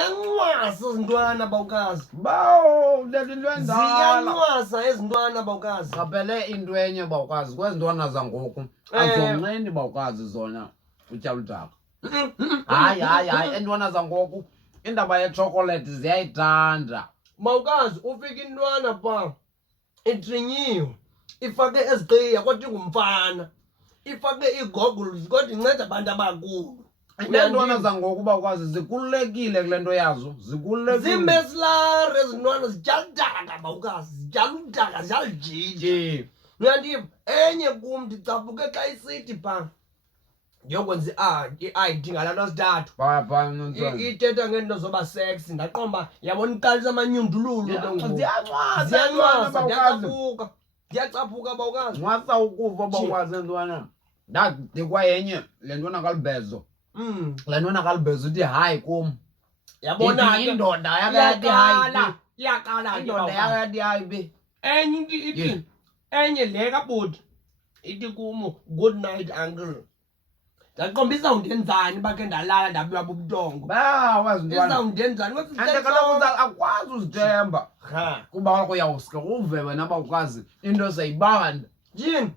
ziyancwasa ezintwana bawkazi. Bawo lento endala. Ziyancwasa ezintwana bawkazi. Qaphele into enye bawkazi kwezintwana zangoku. Azonqeni bawkazi zona utyalutaka. Hayi entwana zangoku indaba yechocolate ziyayithanda. Bawkazi ufika intwana pha itrinyiwe ifake eziqiya kodwa ingumfana. Ifake ii-goggles kodwa inceda abantu abakhulu. Lentwana zangoku bawkazi zikhululekile kule nto yazo. Zikhululekile. Zimesilare ezintwana zityala udaka bawkazi. Zityala udaka ziyalijija. Uyandiva? Enye kum ndicaphuke xa isithi pha ndiyokwenza i-ID ngalaa nto sithathu. Ithetha ngeento zoba sexy. Ndaqomba yabona iqalisa amanyundululu ke ngoku. Ziyancwasa ndiyacaphuka. Ndiyacaphuka bawkazi. Ncwasa ukufa bawkazi entwana. Ndadikwa yenye le ntwana kalibezo. Le ntwana kalibezo uthi hayi kum. Yabona ke indoda yakayathi hayi. Iyaqala ke Indoda yakayathi hayi be. Enye into ithi enye le kabhuti ithi kum good night uncle. Ndaqomba izawundenzani bakhe ndalala ndabiwa bubutongo. Bawazi ntwana. Izawundenzani Ante kaloku akwazi uzithemba. Kuba kaloku uyawuske uve wena bawukazi into seyibanda. Yini?